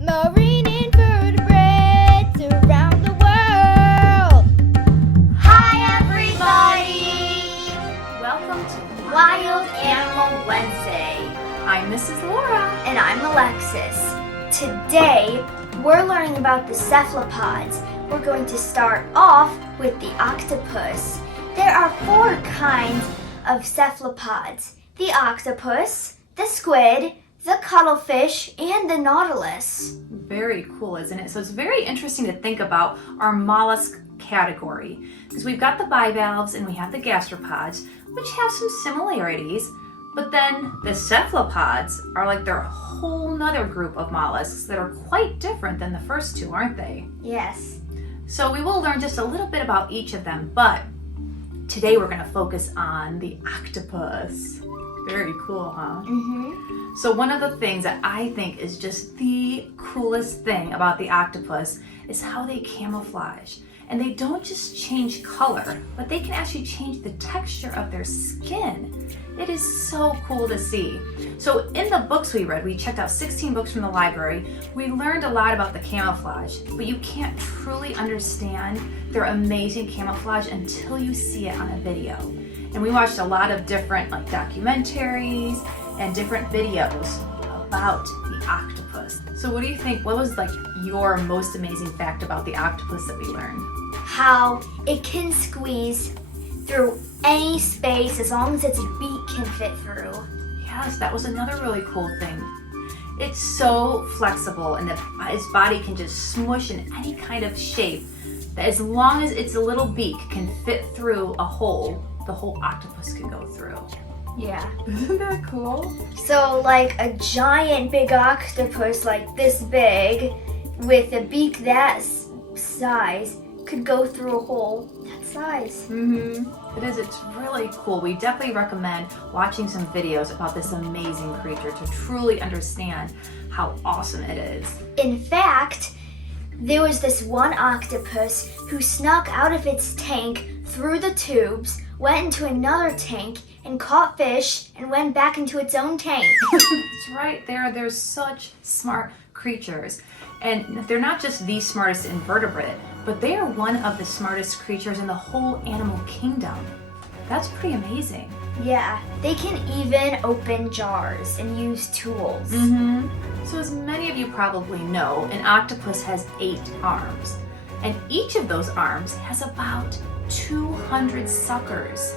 Marine Invertebrates around the world! Hi everybody! Welcome to Wild Animal Wednesday. I'm Mrs. Laura. And I'm Alexis. Today, we're learning about the cephalopods. We're going to start off with the octopus. There are 4 kinds of cephalopods: the octopus, the squid, the cuttlefish, and the nautilus. Very cool, isn't it? So it's very interesting to think about our mollusk category, because we've got the bivalves and we have the gastropods, which have some similarities, but then the cephalopods are like their whole nother group of mollusks that are quite different than the first 2, aren't they? Yes. So we will learn just a little bit about each of them, but today we're going to focus on the octopus. Very cool, huh? Mm-hmm. So one of the things that I think is just the coolest thing about the octopus is how they camouflage. And they don't just change color, but they can actually change the texture of their skin. It is so cool to see. So in the books we read, we checked out 16 books from the library. We learned a lot about the camouflage, but you can't truly understand their amazing camouflage until you see it on a video. And we watched a lot of different documentaries and different videos about the octopus. So what do you think? What was your most amazing fact about the octopus that we learned? How it can squeeze through any space as long as its beak can fit through. Yes, that was another really cool thing. It's so flexible and its body can just smush in any kind of shape that as long as its little beak can fit through a hole, the whole octopus can go through. Yeah. Isn't that cool? So like a giant big octopus like this big with a beak that size could go through a hole that size. It is. It's really cool. We definitely recommend watching some videos about this amazing creature to truly understand how awesome it is. In fact, there was this one octopus who snuck out of its tank through the tubes, went into another tank, and caught fish and went back into its own tank. That's right. They're such smart creatures. And they're not just the smartest invertebrate, but they are one of the smartest creatures in the whole animal kingdom. That's pretty amazing. Yeah, they can even open jars and use tools. So as many of you probably know, an octopus has 8 arms. And each of those arms has about 200 suckers.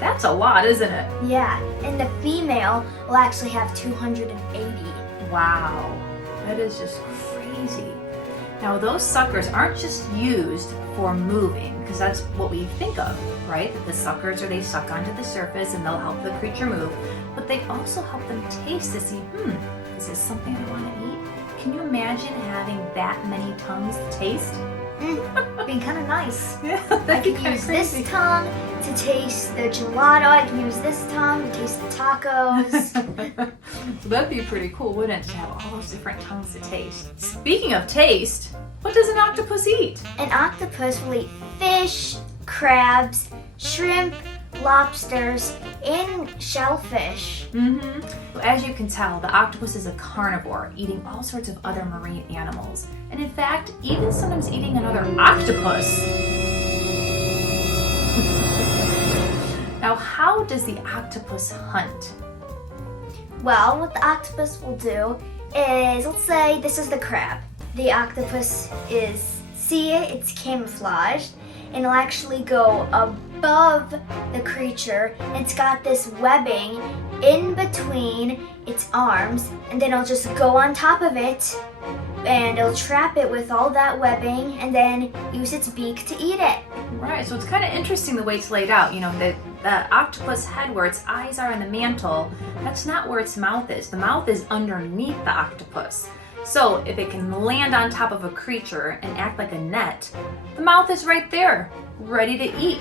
That's a lot, isn't it? Yeah, and the female will actually have 280. Wow, that is just crazy. Now those suckers aren't just used for moving, because that's what we think of, right? That the suckers they suck onto the surface and they'll help the creature move, but they also help them taste to see, is this something I want to eat? Can you imagine having that many tongues to taste? Be kind of nice. Yeah, I can use this tongue to taste the gelato. I can use this tongue to taste the tacos. That'd be pretty cool, wouldn't it, to have all those different tongues to taste? Speaking of taste, what does an octopus eat? An octopus will eat fish, crabs, shrimp, lobsters, and shellfish. As you can tell, the octopus is a carnivore, eating all sorts of other marine animals. And in fact, even sometimes eating another octopus. Now, how does the octopus hunt? Well, what the octopus will do is, let's say this is the crab. The octopus it's camouflaged, and it'll actually go above the creature. It's got this webbing in between its arms, and then it'll just go on top of it, and it'll trap it with all that webbing, and then use its beak to eat it. Right, so it's kind of interesting the way it's laid out. You know, the octopus head where its eyes are in the mantle, that's not where its mouth is. The mouth is underneath the octopus. So if it can land on top of a creature and act like a net, the mouth is right there, ready to eat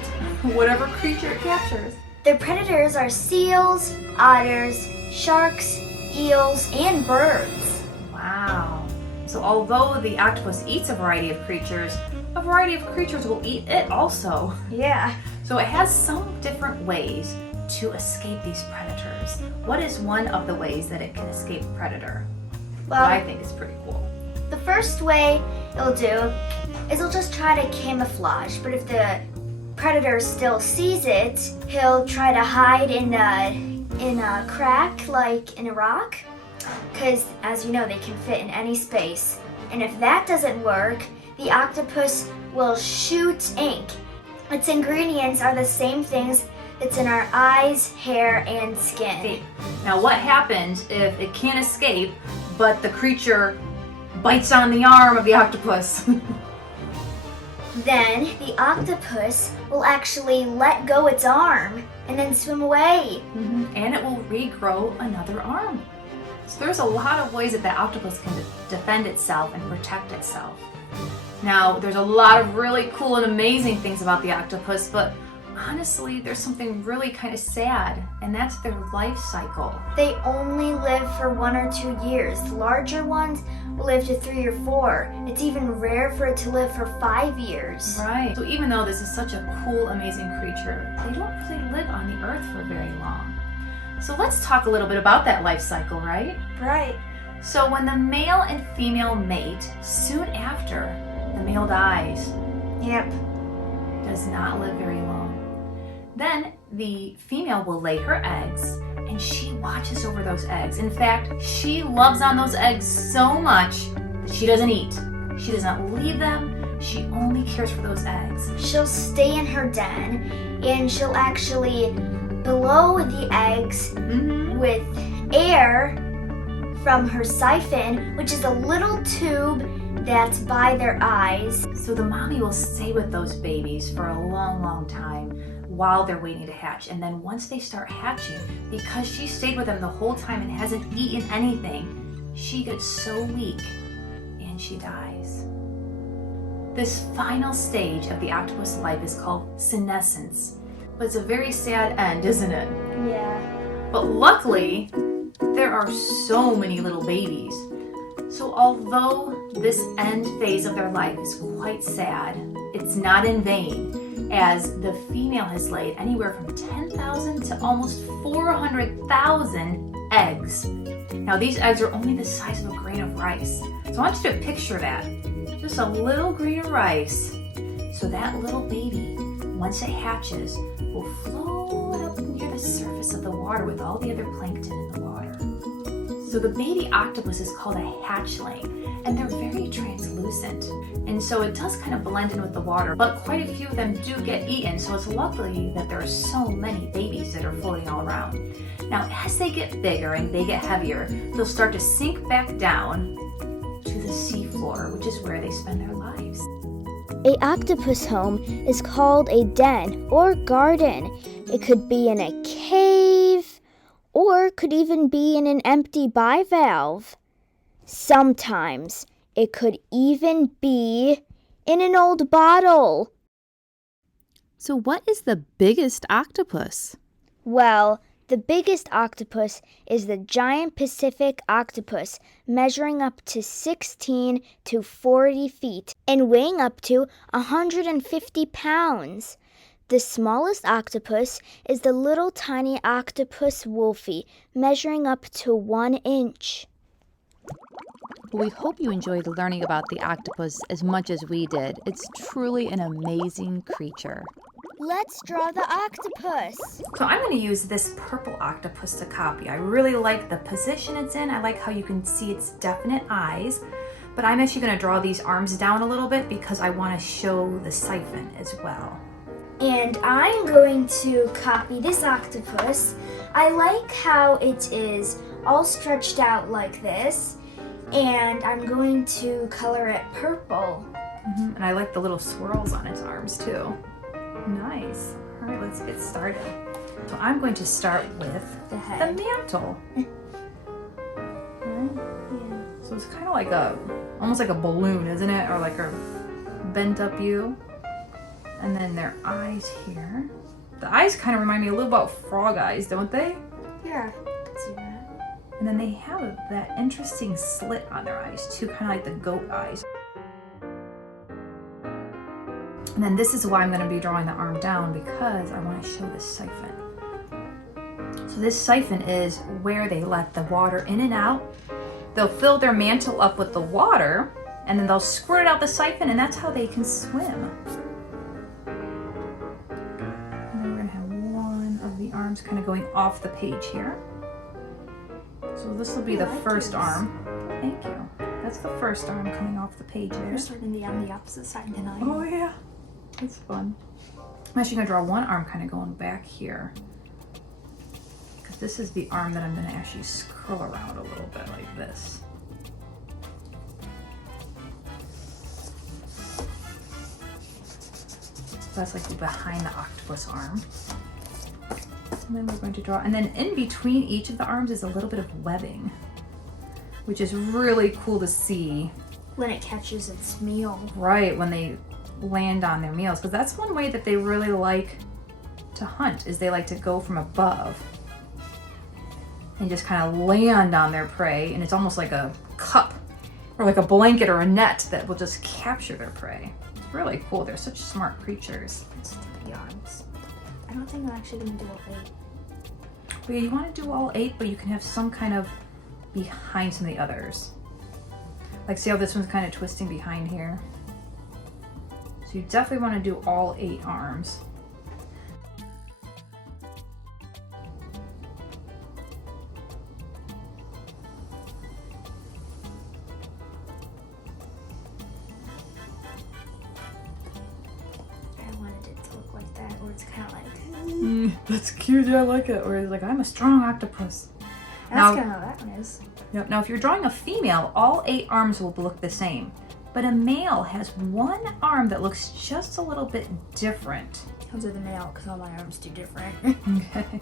whatever creature it captures. Their predators are seals, otters, sharks, eels, and birds. Wow. So although the octopus eats a variety of creatures will eat it also. Yeah. So it has some different ways to escape these predators. What is one of the ways that it can escape a predator? Well, I think is pretty cool. The first way it'll do is it'll just try to camouflage, but if the predator still sees it, he'll try to hide in a crack, like in a rock, because as you know, they can fit in any space. And if that doesn't work, the octopus will shoot ink. Its ingredients are the same things that's in our eyes, hair, and skin. Now what happens if it can't escape, but the creature bites on the arm of the octopus? Then the octopus will actually let go its arm and then swim away. And it will regrow another arm. So there's a lot of ways that the octopus can defend itself and protect itself. Now, there's a lot of really cool and amazing things about the octopus, but honestly, there's something really kind of sad, and that's their life cycle. They only live for 1 or 2 years. The larger ones will live to 3 or 4. It's even rare for it to live for 5 years. Right. So even though this is such a cool, amazing creature, they don't really live on the earth for very long. So let's talk a little bit about that life cycle, right? Right. So when the male and female mate, soon after, the male dies. Yep. Does not live very long. Then the female will lay her eggs, and she watches over those eggs. In fact, she loves on those eggs so much that she doesn't eat. She does not leave them. She only cares for those eggs. She'll stay in her den, and she'll actually blow the eggs with air from her siphon, which is a little tube that's by their eyes. So the mommy will stay with those babies for a long, long time while they're waiting to hatch. And then once they start hatching, because she stayed with them the whole time and hasn't eaten anything, she gets so weak and she dies. This final stage of the octopus life is called senescence. But it's a very sad end, isn't it? Yeah. But luckily, there are so many little babies. So although this end phase of their life is quite sad, it's not in vain, as the female has laid anywhere from 10,000 to almost 400,000 eggs. Now these eggs are only the size of a grain of rice. So I want you to picture that, just a little grain of rice. So that little baby, once it hatches, will float up near the surface of the water with all the other plankton in the water. So the baby octopus is called a hatchling, and they're very translucent. And so it does kind of blend in with the water, but quite a few of them do get eaten, so it's lucky that there are so many babies that are floating all around. Now, as they get bigger and they get heavier, they'll start to sink back down to the seafloor, which is where they spend their lives. A octopus home is called a den or garden. It could be in a cave, or could even be in an empty bivalve. Sometimes it could even be in an old bottle. So what is the biggest octopus? Well, the biggest octopus is the giant Pacific octopus, measuring up to 16 to 40 feet and weighing up to 150 pounds. The smallest octopus is the little tiny octopus wolfie, measuring up to 1 inch. We hope you enjoyed learning about the octopus as much as we did. It's truly an amazing creature. Let's draw the octopus. So I'm going to use this purple octopus to copy. I really like the position it's in. I like how you can see its definite eyes. But I'm actually going to draw these arms down a little bit because I want to show the siphon as well. And I'm going to copy this octopus. I like how it is all stretched out like this. And I'm going to color it purple. And I like the little swirls on its arms too. Nice. All right, let's get started. So I'm going to start with The head. the mantle. Yeah. So it's kind of like almost like a balloon, isn't it? Or like a bent up U. And then their eyes here. The eyes kind of remind me a little about frog eyes, don't they? Yeah, I can see that. And then they have that interesting slit on their eyes too, kind of like the goat eyes. And then this is why I'm going to be drawing the arm down, because I want to show this siphon. So this siphon is where they let the water in and out. They'll fill their mantle up with the water, and then they'll squirt it out the siphon, and that's how they can swim. And then we're gonna have one of the arms kind of going off the page here. So this will be the first arm. Thank you. That's the first arm coming off the page there. You're starting to be on the opposite side than I am. Oh yeah, that's fun. I'm actually gonna draw one arm kind of going back here, because this is the arm that I'm gonna actually curl around a little bit like this. So that's like behind the octopus arm. And then we're going to draw, and then in between each of the arms is a little bit of webbing, which is really cool to see. When it catches its meal. Right, when they land on their meals, because that's one way that they really like to hunt, is they like to go from above and just kind of land on their prey, and it's almost like a cup or like a blanket or a net that will just capture their prey. It's really cool. They're such smart creatures. Let's do the arms. I don't think I'm actually going to do all 8. But yeah, you want to do all 8, but you can have some kind of behind some of the others. Like see how this one's kind of twisting behind here? So you definitely want to do all 8 arms. I wanted it to look like that, or it's kind of like... That's cute, I like it. Or it's like, I'm a strong octopus. That's Now- kind of how that one is. Yep. Now if you're drawing a female, all 8 arms will look the same. But a male has one arm that looks just a little bit different. I'll do the male because all my arms do different. Okay.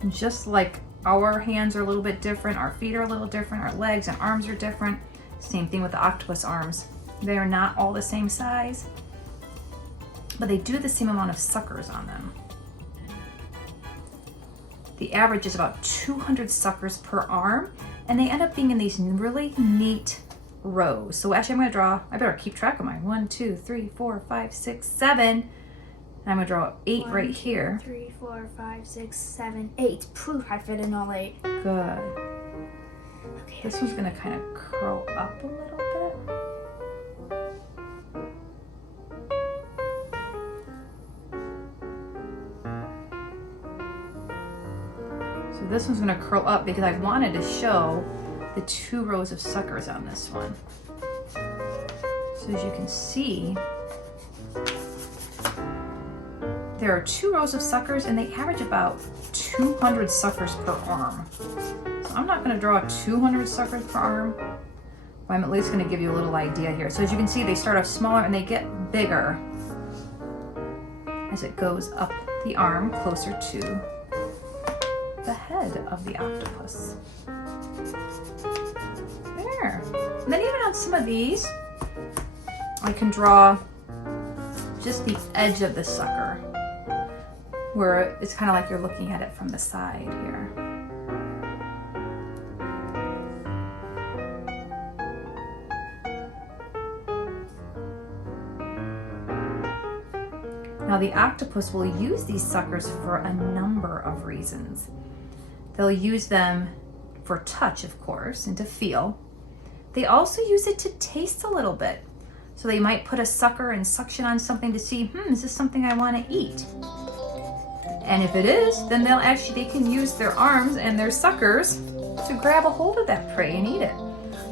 And just like our hands are a little bit different, our feet are a little different, our legs and arms are different. Same thing with the octopus arms. They are not all the same size, but they do the same amount of suckers on them. The average is about 200 suckers per arm, and they end up being in these really neat rows. So actually I'm gonna draw, I better keep track of mine. 1, 2, 3, 4, 5, 6, 7. And I'm gonna draw 8 1, right 2, here. 3, 4, 5, 6, 7, 8. Poof, I fit in all 8. Good. Okay. This one's gonna kind of curl up a little bit. So this one's gonna curl up because I wanted to show the 2 rows of suckers on this one. So as you can see, there are 2 rows of suckers and they average about 200 suckers per arm. So I'm not gonna draw 200 suckers per arm, but I'm at least gonna give you a little idea here. So as you can see, they start off smaller and they get bigger as it goes up the arm closer to the head of the octopus. There. And then even on some of these, I can draw just the edge of the sucker, where it's kind of like you're looking at it from the side here. Now the octopus will use these suckers for a number of reasons. They'll use them for touch, of course, and to feel. They also use it to taste a little bit. So they might put a sucker and suction on something to see, is this something I want to eat? And if it is, then they can use their arms and their suckers to grab a hold of that prey and eat it.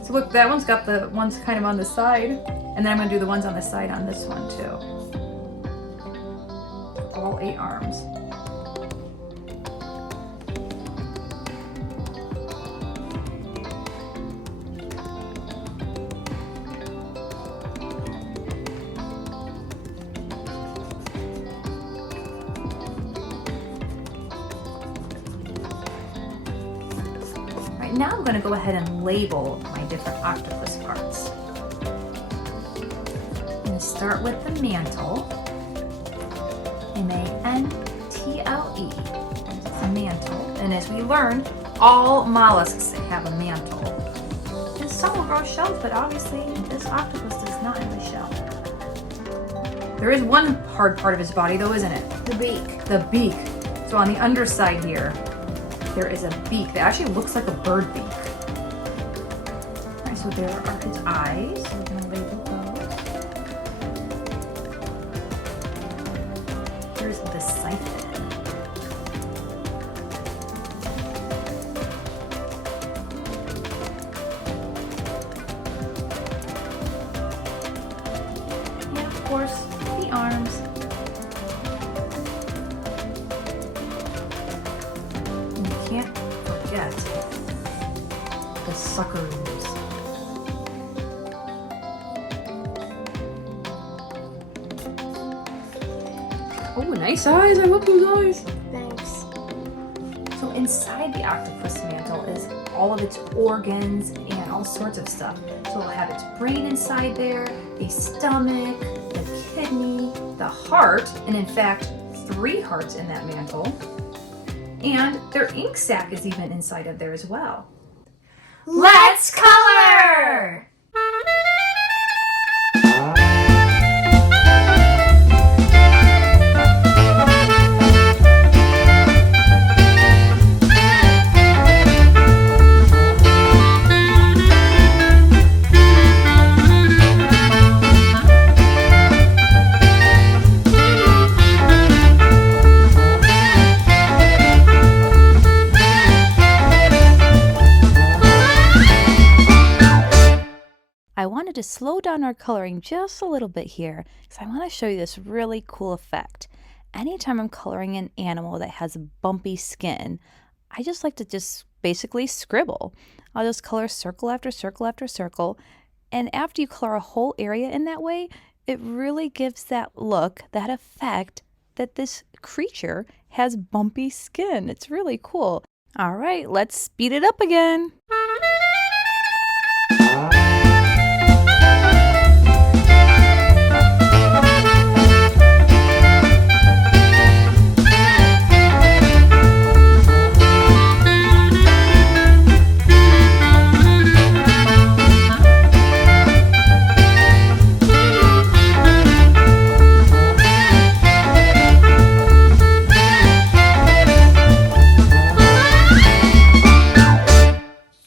So look, that one's got the ones kind of on the side, and then I'm gonna do the ones on the side on this one too. All 8 arms. Now I'm going to go ahead and label my different octopus parts. I'm going to start with the mantle, M-A-N-T-L-E. It's a mantle, and as we learned, all mollusks have a mantle. And some will grow shells, but obviously this octopus does not have a shell. There is one hard part of his body though, isn't it? The beak. The beak. So on the underside here, there is a beak that actually looks like a bird beak. All right, so there are his eyes. So we're gonna label those. Here's the siphon. And of course, the arms. And you can't forget the suckers. Oh, nice eyes. I love those eyes. Thanks. So inside the octopus mantle is all of its organs and all sorts of stuff. So it'll have its brain inside there, the stomach, the kidney, the heart, and in fact, 3 hearts in that mantle. And their ink sac is even inside of there as well. Let's color! I wanted to slow down our coloring just a little bit here because I want to show you this really cool effect. Anytime I'm coloring an animal that has bumpy skin, I just like to just basically scribble. I'll just color circle after circle after circle, and after you color a whole area in that way, it really gives that look, that effect that this creature has bumpy skin. It's really cool. All right, let's speed it up again.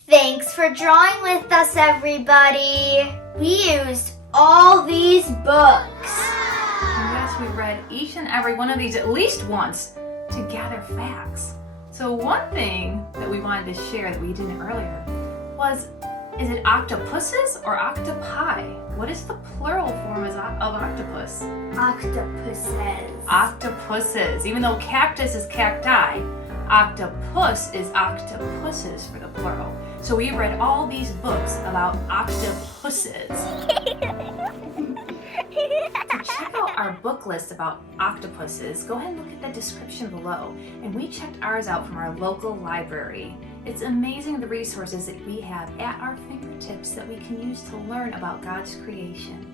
Thanks for drawing with us, everybody. We used all these books. Yes, we read each and every one of these at least once to gather facts. So one thing that we wanted to share that we didn't earlier was, is it octopuses or octopi? What is the plural form of octopus? Octopuses. Octopuses. Even though cactus is cacti, octopus is octopuses for the plural. So we read all these books about octopuses. To check out our book list about octopuses, go ahead and look at the description below. And we checked ours out from our local library. It's amazing the resources that we have at our fingertips that we can use to learn about God's creation.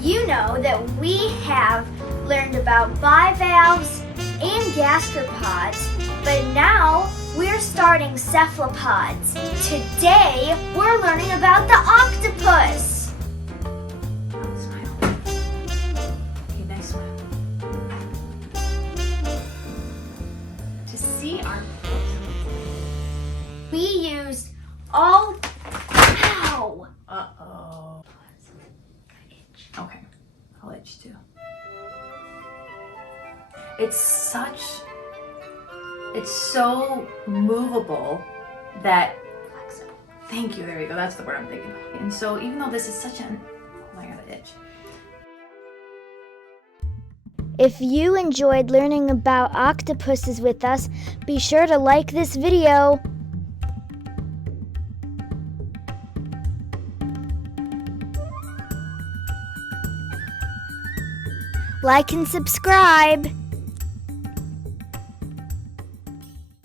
You know that we have learned about bivalves and gastropods, but now we're starting cephalopods. Today, we're learning about the octopus. Smile. Okay, nice smile. To see our We used all... Ow! Uh-oh. Okay, I'll itch too. It's so movable that, thank you, there we go, that's the word I'm thinking of. And so even though this is such an, oh, I got an itch. If you enjoyed learning about octopuses with us, be sure to like this video. Like and subscribe.